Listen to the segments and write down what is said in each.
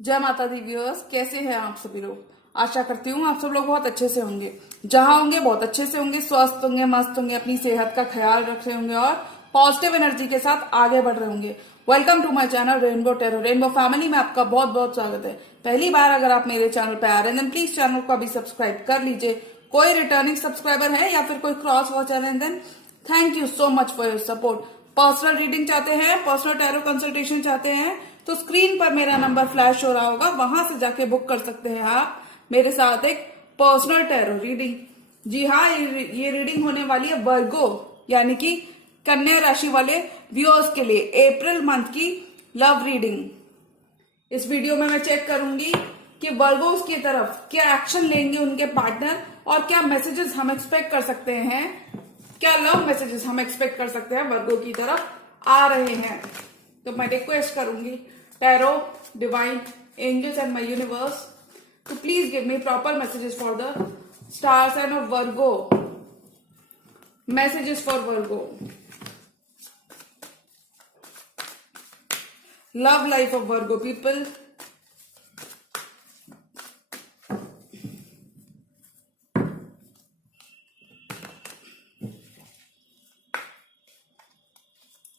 जय माता the viewers, कैसे हैं आप सभी लोग। आशा करती हूँ आप सब लोग बहुत अच्छे से होंगे। जहां होंगे बहुत अच्छे से होंगे, स्वस्थ होंगे, मस्त होंगे, अपनी सेहत का ख्याल रख रहे होंगे और पॉजिटिव एनर्जी के साथ आगे बढ़ रहे होंगे। Welcome to my channel rainbow tarot. Rainbow family में आपका बहुत बहुत स्वागत है। पहली बार अगर आप मेरे चैनल पे आ रहे हैं देन प्लीज चैनल को अभी सब्सक्राइब कर लीजिए। कोई रिटर्निंग सब्सक्राइबर है या फिर कोई क्रॉस वॉचर है then thank you so much for your support. Personal reading चाहते हैं, पर्सनल टैरो कंसल्टेशन चाहते हैं तो स्क्रीन पर मेरा नंबर फ्लैश हो रहा होगा, वहां से जाके बुक कर सकते हैं आप मेरे साथ एक पर्सनल टैरो रीडिंग। जी हाँ, ये रीडिंग होने वाली है वर्गो यानी कि कन्या राशि वाले व्यूअर्स के लिए अप्रैल मंथ की लव रीडिंग। इस वीडियो में मैं चेक करूंगी कि वर्गोस की तरफ क्या एक्शन लेंगे उनके पार्टनर और क्या मैसेजेस हम एक्सपेक्ट कर सकते हैं, क्या लव मैसेजेस हम एक्सपेक्ट कर सकते हैं वर्गो की तरफ आ रहे हैं। तो मैं रिक्वेस्ट करूंगी tarot, divine angels and my universe to please give me proper messages for the star sign of Virgo. Messages for Virgo. Love life of Virgo people.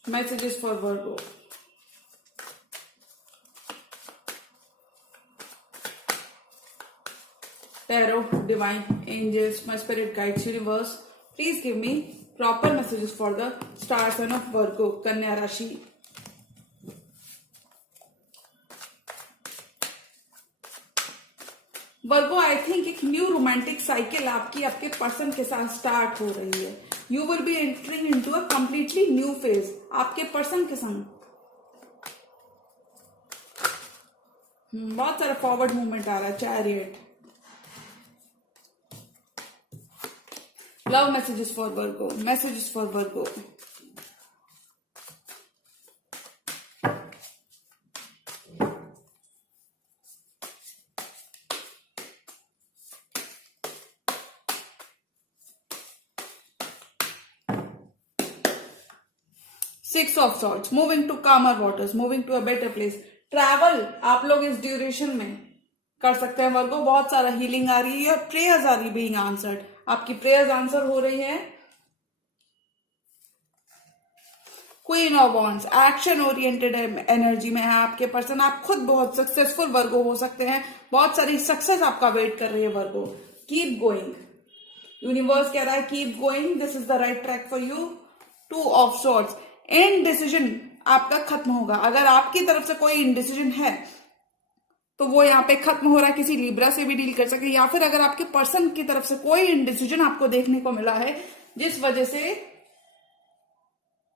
Messages for Virgo. Tarot, divine, angels, my spirit guides, universe, please give me proper messages for the star sign of Virgo, Kanya Rashi. Virgo, I think एक new romantic cycle आपकी आपके person के साथ start हो रही है। You will be entering into a completely new phase आपके person के संग। बहुत सारा फॉरवर्ड मूवमेंट आ रहा है। Chariot, love messages for Virgo, messages for Virgo. Six of Swords, moving to calmer waters, moving to a better place. Travel आप लोग इस ड्यूरेशन में कर सकते हैं वर्गो। बहुत सारा हीलिंग आ रही है और प्रेयर्स आर बीइंग आंसर्ड। आपकी प्रेयर्स आंसर हो रही है। Queen of wands, action oriented energy में है आपके पर्सन। आप खुद बहुत सक्सेसफुल वर्गो हो सकते हैं। बहुत सारी सक्सेस आपका वेट कर रही है वर्गो। कीप गोइंग, यूनिवर्स कह रहा है keep going, this is the right track for you. Two of swords, indecision आपका खत्म होगा। अगर आपकी तरफ से कोई इनडिसीजन है तो वो यहाँ पे खत्म हो रहा है। किसी लिब्रा से भी डील कर सके या फिर अगर आपके पर्सन की तरफ से कोई इनडिसीजन आपको देखने को मिला है जिस वजह से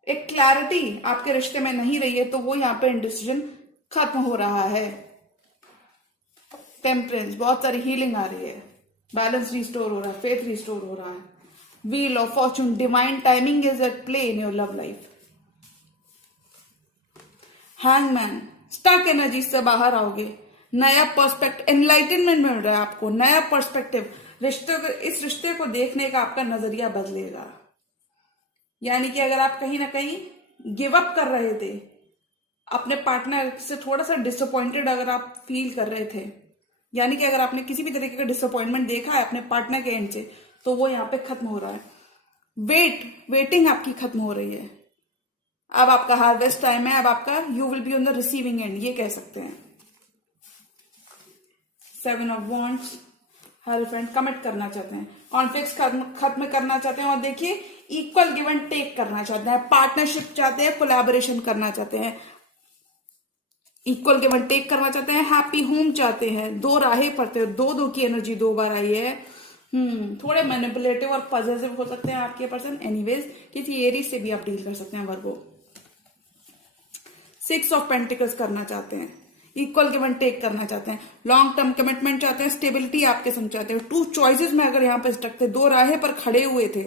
एक क्लैरिटी आपके रिश्ते में नहीं रही है तो वो यहाँ पे इनडिसीजन खत्म हो रहा है। टेम्परेंस, बहुत सारी हीलिंग आ रही है। बैलेंस रिस्टोर हो रहा है, फेथ रिस्टोर हो रहा है। Wheel of fortune, divine timing is at play in your love life. Hangman, stuck energy से बाहर आओगे। नया पर्सपेक्टिव, एनलाइटनमेंट मिल रहा है आपको, नया पर्सपेक्टिव। इस रिश्ते को देखने का आपका नजरिया बदलेगा। यानी कि अगर आप कहीं ना कहीं गिव अप कर रहे थे अपने पार्टनर से, थोड़ा सा डिसअपॉइंटेड अगर आप फील कर रहे थे, यानी कि अगर आपने किसी भी तरीके का डिसअपॉइंटमेंट देखा है अपने पार्टनर के एंड से तो वो यहाँ पे खत्म हो रहा है। वेटिंग आपकी खत्म हो रही है। अब आपका हार्वेस्ट टाइम है। अब आपका you will be on the receiving end, ये कह सकते हैं। Seven of wands, her friend commit करना चाहते हैं, कॉन्फ्लिक्ट्स खत्म करना चाहते हैं और देखिए इक्वल गिव एंड टेक करना चाहते हैं, पार्टनरशिप चाहते हैं, कोलैबोरेशन करना चाहते हैं, इक्वल गिव एंड टेक करना चाहते हैं, हैप्पी होम चाहते हैं। दो राहें पड़ते हैं, दो की एनर्जी दो बार आई है। थोड़े मैनिपुलेटिव और पॉजिटिव हो सकते हैं आपके पर्सन। एनीवेज किसी एरीज से भी आप डील कर सकते हैं वर्गो। सिक्स ऑफ पेंटिकल्स करना चाहते हैं, इक्वल गिव एंड टेक करना चाहते हैं, लॉन्ग टर्म कमिटमेंट चाहते हैं, स्टेबिलिटी आपके संग चाहते हैं। टू चॉइसेस में अगर यहाँ पे स्टक थे, दो राहें पर खड़े हुए थे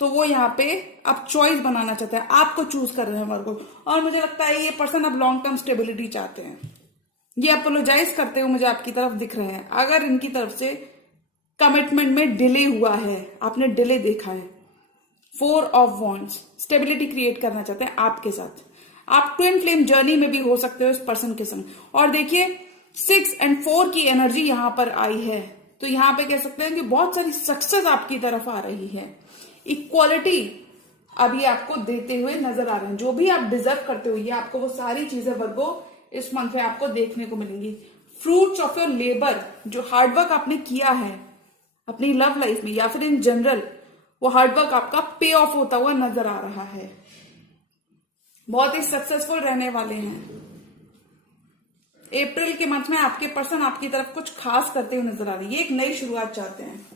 तो वो यहाँ पे अब चॉइस बनाना चाहते हैं, आपको चूज कर रहे हैं वर्गो। और मुझे लगता है ये पर्सन अब लॉन्ग टर्म स्टेबिलिटी चाहते हैं। ये अपोलोजाइज करते हुए मुझे आपकी तरफ दिख रहे हैं। अगर इनकी तरफ से कमिटमेंट में डिले हुआ है, आपने डिले देखा है। Four of wands, stability create करना चाहते हैं आपके साथ। आप ट्विन फ्लेम जर्नी में भी हो सकते हो इस पर्सन के संग। और देखिए 6 and 4 की एनर्जी यहां पर आई है, तो यहां पे कह सकते हैं कि बहुत सारी सक्सेस आपकी तरफ आ रही है। इक्वालिटी अभी आपको देते हुए नजर आ रहे हैं, जो भी आप डिजर्व करते हो ये आपको वो सारी चीजें वर्गो इस मंथ में आपको देखने को मिलेंगी। फ्रूट्स ऑफ योर लेबर, जो हार्डवर्क आपने किया है अपनी लव लाइफ में या फिर इन जनरल, वो हार्डवर्क आपका पे ऑफ होता हुआ नजर आ रहा है। बहुत ही सक्सेसफुल रहने वाले हैं। अप्रैल के मंथ में आपके पर्सन आपकी तरफ कुछ खास करते हुए नजर आ रहे हैं, ये एक नई शुरुआत चाहते हैं।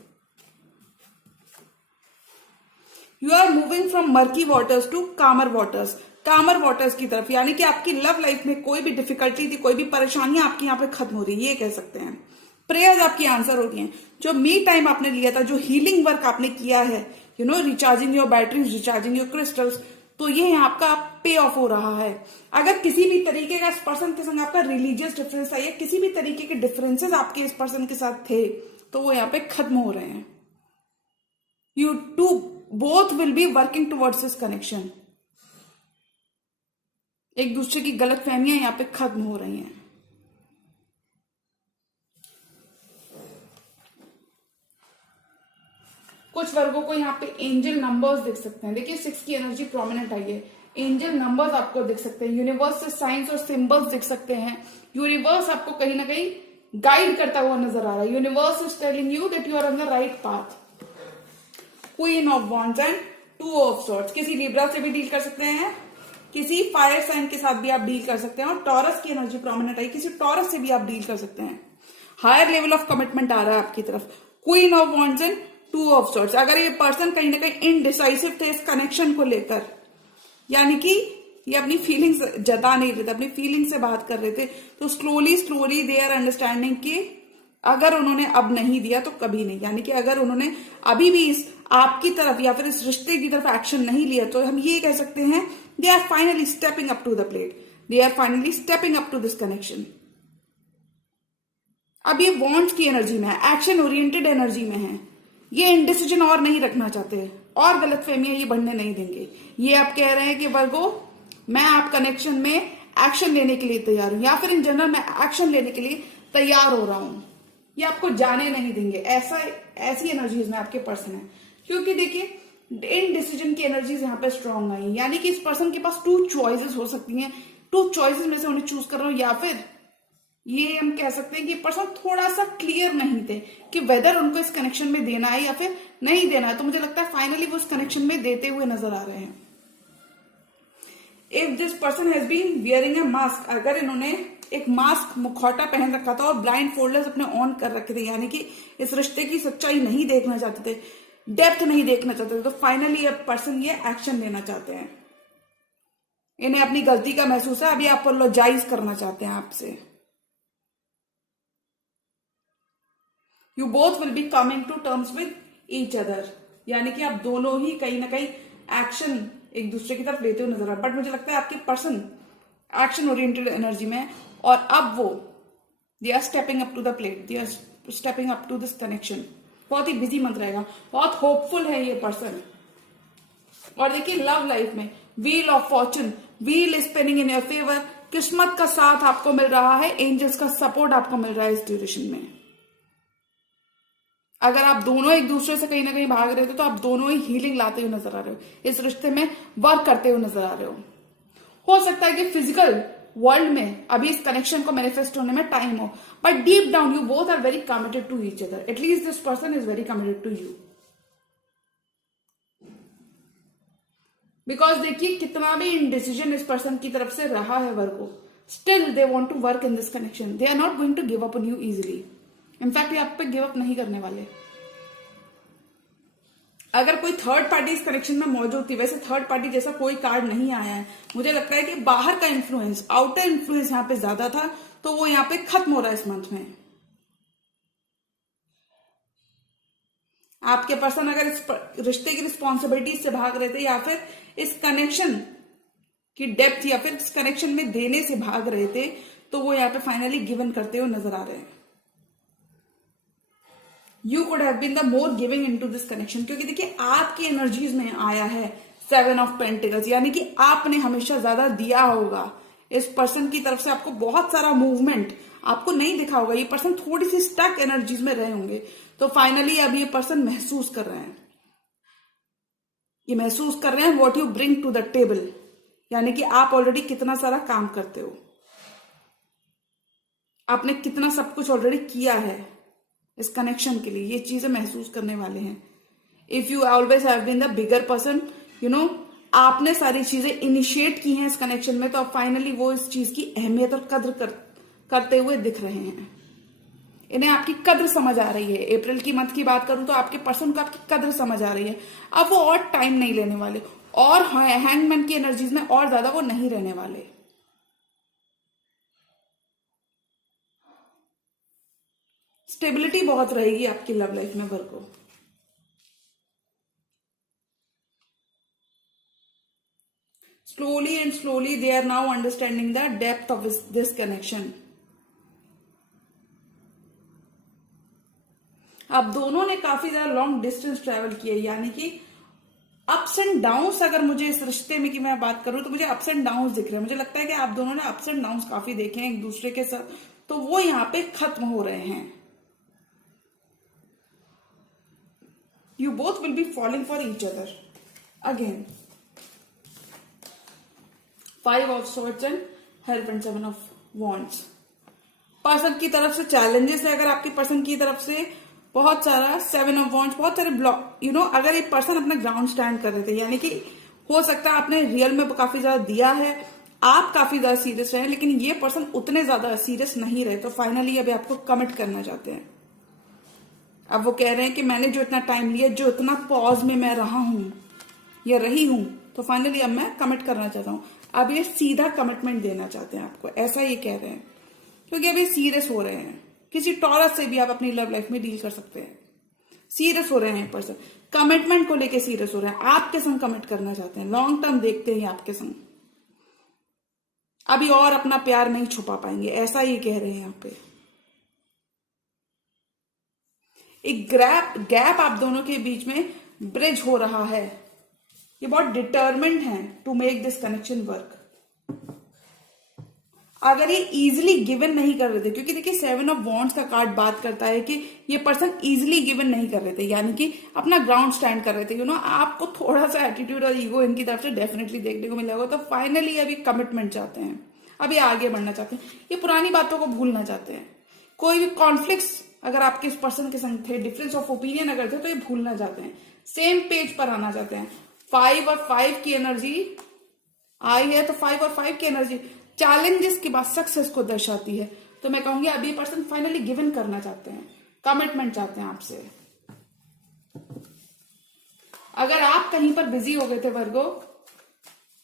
You are moving from murky waters to calmer waters, calmer waters की तरफ, यानी कि आपकी लव लाइफ में कोई भी डिफिकल्टी थी, कोई भी परेशानियां आपकी यहाँ पे खत्म हो रही है, ये कह सकते हैं। प्रेयर्स आपकी आंसर हो रही हैं। जो मी टाइम आपने लिया था, जो हीलिंग वर्क आपने किया है, recharging your batteries, recharging your crystals, तो ये आपका पे ऑफ हो रहा है। अगर किसी भी तरीके का इस पर्सन के संग आपका रिलीजियस डिफरेंस था या किसी भी तरीके के डिफरेंसेस आपके इस पर्सन के साथ थे, तो वो यहाँ पे खत्म हो रहे हैं। You two both will be working towards this connection. एक दूसरे की गलत फहमियां यहाँ पे खत्म हो रही हैं। कुछ वर्गों को यहाँ पे एंजल नंबर्स दिख सकते हैं। देखिए 6 की एनर्जी प्रोमिनेंट आई है, एंजल नंबर्स आपको दिख सकते हैं, यूनिवर्स से साइंस और सिंबल्स दिख सकते हैं। यूनिवर्स आपको कहीं ना कहीं गाइड करता हुआ नजर आ रहा है। Universe is telling you that you are on the right path. Queen of wands and 2 of swords, किसी लिब्रा से भी डील कर सकते हैं, किसी फायर साइन के साथ भी आप डील कर सकते हैं। और टॉरस की एनर्जी प्रोमिनेंट आई, किसी टॉरस से भी आप डील कर सकते हैं। हायर लेवल ऑफ कमिटमेंट आ रहा है आपकी तरफ। Queen of wands and 2 of swords. अगर ये पर्सन कहीं ना कहीं इनडिसाइसिव थे इस कनेक्शन को लेकर, यानी कि ये अपनी फीलिंग्स जता नहीं रहे थे, अपनी फीलिंग से बात कर रहे थे, तो स्लोली दे आर अंडरस्टैंडिंग कि अगर उन्होंने अब नहीं दिया तो कभी नहीं, यानी कि अगर उन्होंने अभी भी इस आपकी तरफ या फिर इस रिश्ते की तरफ एक्शन नहीं लिया, तो हम ये कह सकते हैं they are finally stepping up to the plate, they are finally stepping up to this connection. अब ये वॉन्ट्स की एनर्जी में है, एक्शन ओरिएंटेड एनर्जी में है। ये इनडिसीजन और नहीं रखना चाहते और गलतफहमियां ये बढ़ने नहीं देंगे। ये आप कह रहे हैं कि वर्गो मैं आप कनेक्शन में एक्शन लेने के लिए तैयार हूं, या फिर इन जनरल मैं एक्शन लेने के लिए तैयार हो रहा हूं। ये आपको जाने नहीं देंगे। ऐसी एनर्जीज में आपके पर्सन है, क्योंकि देखिए इन डिसीजन की एनर्जीज यहाँ पे स्ट्रांग आई, यानी कि इस पर्सन के पास 2 चॉइसेस हो सकती हैं। 2 चॉइसेस में से उन्हें चूज कर रहा हूं, या फिर ये हम कह सकते हैं कि पर्सन थोड़ा सा क्लियर नहीं थे कि वेदर उनको इस कनेक्शन में देना है या फिर नहीं देना है। तो मुझे लगता है फाइनली वो इस कनेक्शन में देते हुए नजर आ रहे हैं। If this person has been wearing a mask, अगर इन्होंने एक मास्क मुखौटा पहन रखा था और ब्लाइंड फोल्डर्स अपने ऑन कर रखे थे, यानी कि इस रिश्ते की सच्चाई नहीं देखना चाहते थे, डेप्थ नहीं देखना चाहते थे, तो फाइनली अब पर्सन ये एक्शन लेना चाहते हैं। इन्हें अपनी गलती का महसूस है, अभी आप अपोलोजाइज करना चाहते हैं आपसे। You both will be coming to terms with each other, यानी कि आप दोनों ही कहीं ना कहीं एक्शन एक दूसरे की तरफ लेते हुए नजर आ रहे। बट मुझे लगता है आपके पर्सन एक्शन ओरिएंटेड एनर्जी में है, और अब वो they are stepping up to the plate, they are stepping up to this connection. बहुत ही बिजी मंथ रहेगा, बहुत होपफुल है ये पर्सन। और देखिए लव लाइफ में wheel of Fortune, wheel spinning in your favour, किस्मत का साथ आपको मिल रहा है, एंजल्स का सपोर्ट आपको मिल रहा है इस ड्यूरेशन में। अगर आप दोनों एक दूसरे से कहीं ना कहीं भाग रहे थे, तो आप दोनों ही हीलिंग लाते हुए नजर आ रहे हो, इस रिश्ते में वर्क करते हुए नजर आ रहे हो सकता है कि फिजिकल वर्ल्ड में अभी इस कनेक्शन को मैनिफेस्ट होने में टाइम हो, but deep down you both are very committed to each other. At least this person is very committed to you. Because देखिए कितना भी इनडिसीजन इस पर्सन की तरफ से रहा है Virgo, still they want to work in this connection. They are not going to give up on you easily. In fact ये आप पे गिव अप नहीं करने वाले। अगर कोई थर्ड पार्टी इस कनेक्शन में मौजूद थी, वैसे थर्ड पार्टी जैसा कोई कार्ड नहीं आया है, मुझे लगता है कि बाहर का इन्फ्लुएंस, आउटर इन्फ्लुएंस यहाँ पे ज्यादा था, तो वो यहाँ पे खत्म हो रहा है इस मंथ में। आपके पर्सन अगर इस रिश्ते की रिस्पॉन्सिबिलिटी से भाग रहे थे, या फिर इस कनेक्शन की डेप्थ, या फिर इस कनेक्शन में देने से भाग रहे थे, तो वो यहाँ पे फाइनली गिवन करते हुए नजर आ रहे हैं। You could have been the more giving into this connection, क्योंकि देखिए आपकी एनर्जीज में आया है 7 ऑफ पेंटिकल्स, यानी कि आपने हमेशा ज्यादा दिया होगा। इस पर्सन की तरफ से आपको बहुत सारा मूवमेंट आपको नहीं दिखा होगा। ये पर्सन थोड़ी सी स्टक एनर्जीज में रहे होंगे, तो फाइनली अब ये पर्सन महसूस कर रहे हैं, ये महसूस कर रहे हैं what you bring to the table, यानी कि आप ऑलरेडी कितना सारा काम करते हो, आपने कितना सब कुछ ऑलरेडी किया है इस कनेक्शन के लिए। ये चीजें महसूस करने वाले हैं। If you always have been the bigger person, you know, आपने सारी चीजें इनिशिएट की हैं इस कनेक्शन में, तो अब फाइनली वो इस चीज की अहमियत और कद्र करते हुए दिख रहे हैं। इन्हें आपकी कद्र समझ आ रही है। अप्रैल की मंथ की बात करूं तो आपके पर्सन को आपकी कद्र समझ आ रही है। अब वो और टाइम नहीं लेने वाले, और हैंगमैन की एनर्जीज में और ज्यादा वो नहीं रहने वाले। स्टेबिलिटी बहुत रहेगी आपकी लव लाइफ में Virgo. Slowly and slowly they are now understanding the depth of this connection. अब दोनों ने काफी ज्यादा लॉन्ग डिस्टेंस ट्रेवल किया, यानी कि अप्स एंड डाउन्स, अगर मुझे इस रिश्ते में की मैं बात करूं तो मुझे अप्स एंड डाउन्स दिख रहे हैं। मुझे लगता है कि आप दोनों ने अप्स एंड डाउन्स काफी देखे हैं एक दूसरे के साथ, तो वो यहां पे खत्म हो रहे हैं। You both will be following for each other again. 5 of swords and help 7 of wands. Person की तरफ से चैलेंजेस है, अगर आपकी पर्सन की तरफ से बहुत सारा 7 ऑफ वॉन्ड्स, बहुत सारे ब्लॉक, यू नो, अगर एक पर्सन अपना ग्राउंड स्टैंड कर रहे थे, यानी कि हो सकता है आपने रियल में काफी ज्यादा दिया है, आप काफी ज्यादा सीरियस रहे, लेकिन ये पर्सन उतने ज्यादा सीरियस नहीं रहे, तो फाइनली अभी आपको कमिट करना चाहते हैं। अब वो कह रहे हैं कि मैंने जो इतना टाइम लिया, जो इतना पॉज में मैं रहा हूं या रही हूं, तो फाइनली अब मैं कमिट करना चाहता हूं। अब ये सीधा कमिटमेंट देना चाहते हैं आपको, ऐसा ये कह रहे हैं, क्योंकि अभी सीरियस हो रहे हैं। किसी टॉरस से भी आप अपनी लव लाइफ में डील कर सकते हैं। सीरियस हो रहे हैं पर्सन, कमिटमेंट को लेके सीरियस हो रहे हैं, आपके संग कमिट करना चाहते हैं, लॉन्ग टर्म देखते हैं आपके संग। अभी और अपना प्यार नहीं छुपा पाएंगे, ऐसा ये कह रहे हैं यहाँ पे। एक गैप आप दोनों के बीच में ब्रिज हो रहा है। ये बहुत डिटर्मिन्ड है to make this connection work. अगर ये इजिली गिवन नहीं कर रहे थे, क्योंकि देखिए 7 ऑफ वॉन्ड्स का कार्ड बात करता है कि ये पर्सन इजिली गिवन नहीं कर रहे थे, यानी कि अपना ग्राउंड स्टैंड कर रहे थे। यू नो, आपको थोड़ा सा एटीट्यूड और ईगो इनकी तरफ से डेफिनेटली देखने को मिला होगा। तो फाइनली अभी कमिटमेंट चाहते हैं, अभी आगे बढ़ना चाहते हैं, ये पुरानी बातों को भूलना चाहते हैं। कोई भी कॉन्फ्लिक्ट्स अगर आपके इस पर्सन के संग थे, डिफरेंस ऑफ ओपिनियन अगर थे, तो ये भूलना चाहते हैं, सेम पेज पर आना चाहते हैं। 5 और 5 की एनर्जी आई है, तो 5 और 5 की एनर्जी चैलेंजेस के बाद सक्सेस को दर्शाती है। तो मैं कहूंगी अभी पर्सन फाइनली गिवन करना चाहते हैं, कमिटमेंट चाहते हैं आपसे। अगर आप कहीं पर बिजी हो गए थे वर्गो,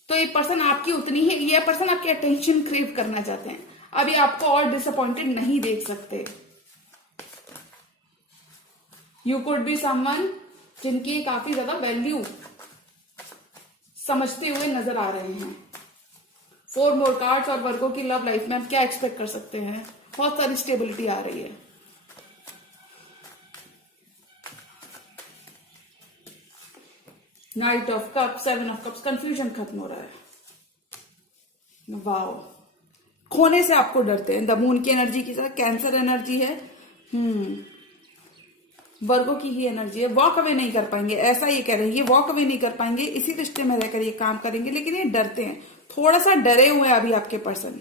तो ये पर्सन आपकी उतनी ही, ये पर्सन आपकी अटेंशन क्रेव करना चाहते हैं। अभी आपको और डिसअपॉइंटेड नहीं देख सकते। यू कुड बी समवन जिनकी काफी ज्यादा वैल्यू समझते हुए नजर आ रहे हैं। 4 मोर कार्ड्स और वर्गों की लव लाइफ में आप क्या एक्सपेक्ट कर सकते हैं? बहुत सारी स्टेबिलिटी आ रही है। Night of cups, 7 of cups, confusion खत्म हो रहा है। वाओ, खोने से आपको डरते हैं। द मून की एनर्जी की साथ कैंसर एनर्जी है, वर्गों की ही एनर्जी है। वॉक अवे नहीं कर पाएंगे, ऐसा ये कह रहे हैं। ये वॉक अवे नहीं कर पाएंगे, इसी रिश्ते में रहकर ये काम करेंगे, लेकिन ये डरते हैं, थोड़ा सा डरे हुए हैं अभी आपके पर्सन,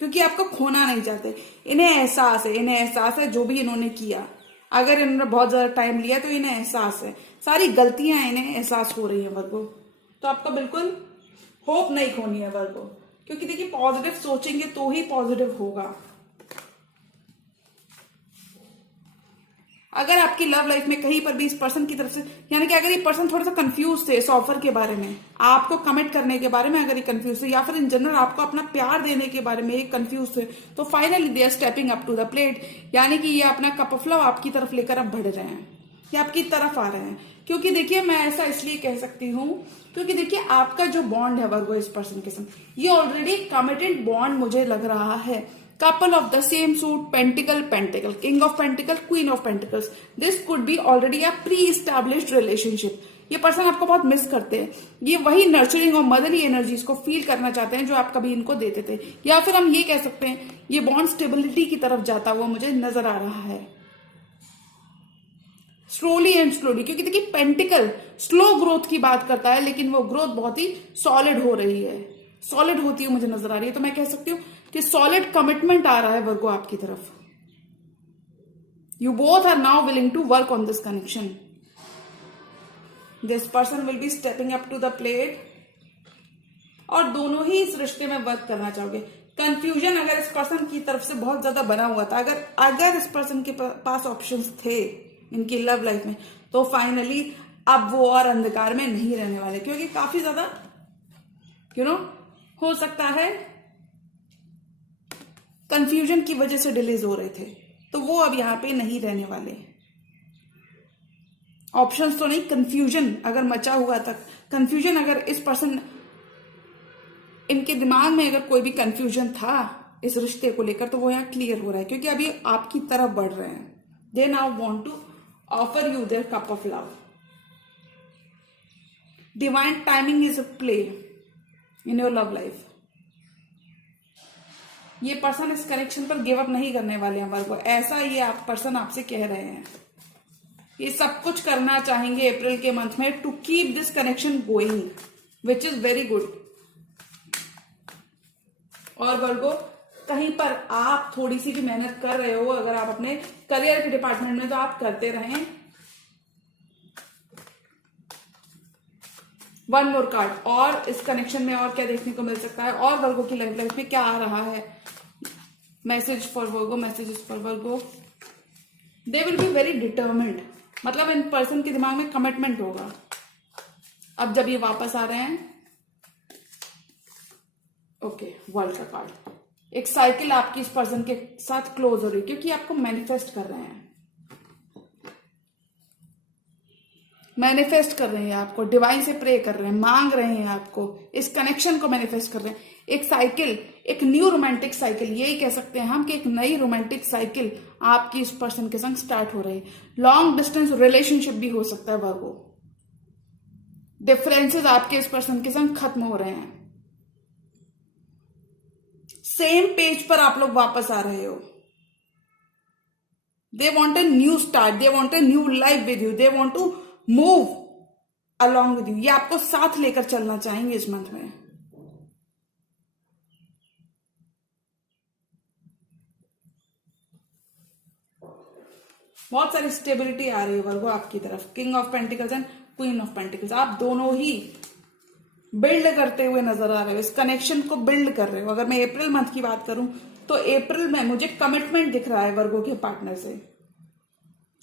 क्योंकि आपको खोना नहीं चाहते। इन्हें एहसास है जो भी इन्होंने किया, अगर इन्होंने बहुत ज्यादा टाइम लिया तो इन्हें एहसास है, सारी गलतियां इन्हें एहसास हो रही है वर्गो। तो आपको बिल्कुल होप नहीं खोनी है वर्गो, क्योंकि देखिए पॉजिटिव सोचेंगे तो ही पॉजिटिव होगा। अगर आपकी लव लाइफ में कहीं पर भी इस पर्सन की तरफ से, यानी कि अगर ये पर्सन थोड़ा सा कंफ्यूज थे इस ऑफर के बारे में, आपको कमिट करने के बारे में अगर ये कंफ्यूज थे, या फिर इन जनरल आपको अपना प्यार देने के बारे में ये कंफ्यूज थे, तो finally they are stepping up to the plate, यानी कि ये अपना कप ऑफ लव आपकी तरफ लेकर अब बढ़ रहे हैं, ये आपकी तरफ आ रहे हैं। क्योंकि देखिए मैं ऐसा इसलिए कह सकती हूँ, क्योंकि देखिए आपका जो बॉन्ड है वर्गो इस पर्सन के संग, ये ऑलरेडी कमिटेड बॉन्ड मुझे लग रहा है। Couple of the same suit, pentacle, king of pentacle, queen of pentacles. This could be already a pre-established relationship. ये पर्सन आपको बहुत मिस करते हैं। ये वही नर्चरिंग और मदरली एनर्जीज को फील करना चाहते हैं जो आप कभी इनको देते थे, या फिर हम ये कह सकते हैं ये बॉन्ड स्टेबिलिटी की तरफ जाता हुआ मुझे नजर आ रहा है, स्लोली एंड स्लोली। क्योंकि देखिए पेंटिकल स्लो ग्रोथ की बात करता है, लेकिन वो ग्रोथ बहुत ही सॉलिड हो रही है, सॉलिड होती है मुझे नजर आ रही है। तो मैं कह सकती हूँ कि सॉलिड कमिटमेंट आ रहा है वर्गो आपकी तरफ। You both are now willing to work on this connection. This person will be stepping up to the plate, और दोनों ही इस रिश्ते में वर्क करना चाहोगे। कंफ्यूजन अगर इस पर्सन की तरफ से बहुत ज्यादा बना हुआ था, अगर इस पर्सन के पास ऑप्शंस थे इनकी लव लाइफ में, तो फाइनली अब वो और अंधकार में नहीं रहने वाले, क्योंकि काफी ज्यादा हो सकता है कंफ्यूजन की वजह से डिलेज हो रहे थे, तो वो अब यहां पे नहीं रहने वाले। ऑप्शंस तो नहीं, कंफ्यूजन अगर मचा हुआ था, कंफ्यूजन अगर इस पर्सन इनके दिमाग में अगर कोई भी कंफ्यूजन था इस रिश्ते को लेकर, तो वो यहाँ क्लियर हो रहा है, क्योंकि अभी आपकी तरफ बढ़ रहे हैं। They now want to offer you their cup of love. Divine timing is a play in your love life. ये पर्सन इस कनेक्शन पर गिव अप नहीं करने वाले हैं वर्गो, ऐसा ये आप पर्सन आपसे कह रहे हैं। ये सब कुछ करना चाहेंगे अप्रैल के मंथ में to keep this connection going, which is very good. और वर्गो कहीं पर आप थोड़ी सी भी मेहनत कर रहे हो अगर आप अपने करियर के डिपार्टमेंट में, तो आप करते रहें। वन मोर कार्ड, और इस कनेक्शन में और क्या देखने को मिल सकता है, और वर्गो की लाइफ में क्या आ रहा है। Message for Virgo, messages for Virgo. They will be very determined, मतलब इन पर्सन के दिमाग में कमिटमेंट होगा। अब जब ये वापस आ रहे हैं, ओके, वर्ल्ड का कार्ड, एक साइकिल आपकी इस पर्सन के साथ क्लोज हो रही है, क्योंकि आपको मैनिफेस्ट कर रहे हैं, मैनिफेस्ट कर रहे हैं आपको, डिवाइन से प्रे कर रहे हैं, मांग रहे हैं आपको, इस कनेक्शन को मैनिफेस्ट कर रहे हैं। एक साइकिल, एक न्यू रोमांटिक साइकिल, यही कह सकते हैं हम कि एक नई रोमांटिक साइकिल आपकी इस पर्सन के संग स्टार्ट हो रही है। लॉन्ग डिस्टेंस रिलेशनशिप भी हो सकता है वर्गो। डिफरेंसेस आपके इस पर्सन के संग खत्म हो रहे हैं, सेम पेज पर आप लोग वापस आ रहे हो। They want a new start, they want a new life with you, they want to move along with you. ये आपको साथ लेकर चलना चाहेंगे इस मंथ में। बहुत सारी स्टेबिलिटी आ रही है वर्गो आपकी तरफ। King of pentacles and queen of pentacles, आप दोनों ही बिल्ड करते हुए नजर आ रहे हो, इस कनेक्शन को बिल्ड कर रहे हो। अगर मैं अप्रैल मंथ की बात करूं, तो अप्रैल में मुझे कमिटमेंट दिख रहा है वर्गो के पार्टनर से।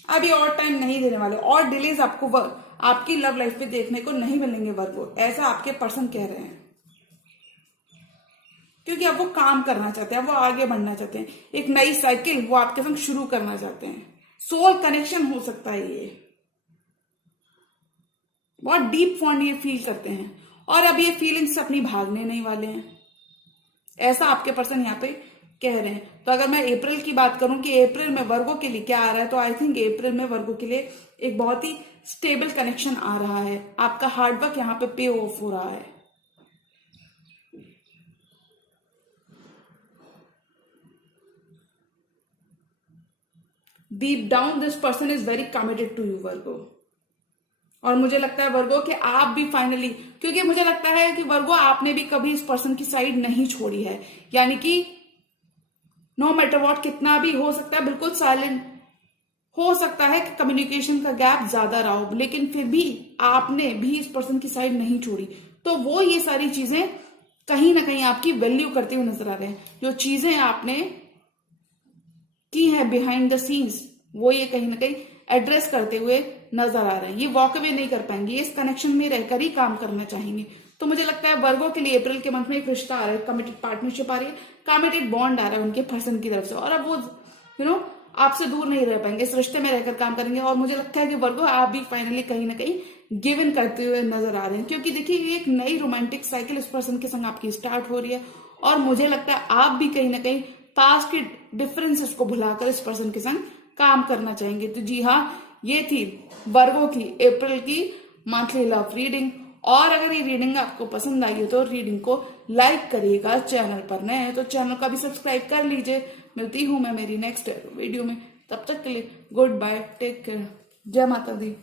अभी और टाइम नहीं देने वाले, और डिलेज आपको आपकी लव लाइफ में देखने को नहीं मिलेंगे वर्गो, ऐसा आपके पर्सन कह रहे हैं। क्योंकि अब वो काम करना चाहते हैं, वो आगे बढ़ना चाहते हैं, एक नई साइकिल वो आपके संग शुरू करना चाहते हैं। सोल कनेक्शन हो सकता है, ये बहुत डीप फॉन्ड ये फील करते हैं, और अब ये फीलिंग्स अपनी भागने नहीं वाले हैं, ऐसा आपके पर्सन यहाँ पे कह रहे हैं। तो अगर मैं अप्रैल की बात करूं कि अप्रैल में वर्गो के लिए क्या आ रहा है, तो आई थिंक अप्रैल में वर्गो के लिए एक बहुत ही स्टेबल कनेक्शन आ रहा है। आपका हार्डवर्क यहाँ पे पे ऑफ हो रहा है। Deep down this person is very committed to you Virgo, और मुझे लगता है वर्गो कि आप भी फाइनली, क्योंकि मुझे लगता है कि वर्गो आपने भी कभी इस पर्सन की साइड नहीं छोड़ी है, यानी कि नो मैटर व्हाट, कितना भी हो सकता है बिल्कुल साइलेंट हो सकता है कि कम्युनिकेशन का गैप ज्यादा रहा हो, लेकिन फिर भी आपने भी इस पर्सन की साइड नहीं छोड़ी। तो वो ये सारी चीजें कहीं ना कहीं आपकी वैल्यू करते हुए नजर आ रहे हैं। जो चीजें आपने की है बिहाइंड द सीन्स, वो ये कहीं ना कहीं एड्रेस करते हुए नजर आ रहे हैं। ये वॉक अवे नहीं कर पाएंगे, इस कनेक्शन में रहकर ही काम करना चाहेंगे। तो मुझे लगता है वर्गो के लिए अप्रैल के मंथ में एक रिश्ता आ रहा है, कमिटेड पार्टनरशिप आ रही है, कमिटेड बॉन्ड आ रहा है उनके पर्सन की तरफ से, और अब वो आपसे दूर नहीं रह पाएंगे, इस रिश्ते में रहकर काम करेंगे। और मुझे लगता है कि वर्गो आप भी फाइनली कहीं ना कहीं गिव इन करते हुए नजर आ रहे हैं, क्योंकि देखिए ये एक नई रोमांटिक साइकिल इस पर्सन के संग आपकी स्टार्ट हो रही है, और मुझे लगता है आप भी कहीं ना कहीं पास्ट के डिफरेंसेस को भुलाकर इस पर्सन के संग काम करना चाहेंगे। तो जी हाँ, ये थी वर्गो की अप्रैल की मंथली लव रीडिंग। और अगर ये रीडिंग आपको पसंद आई है तो रीडिंग को लाइक करिएगा, चैनल पर नए हैं तो चैनल का भी सब्सक्राइब कर लीजिए। मिलती हूँ मैं मेरी नेक्स्ट वीडियो में, तब तक के लिए गुड बाय, टेक केयर, जय माता दी।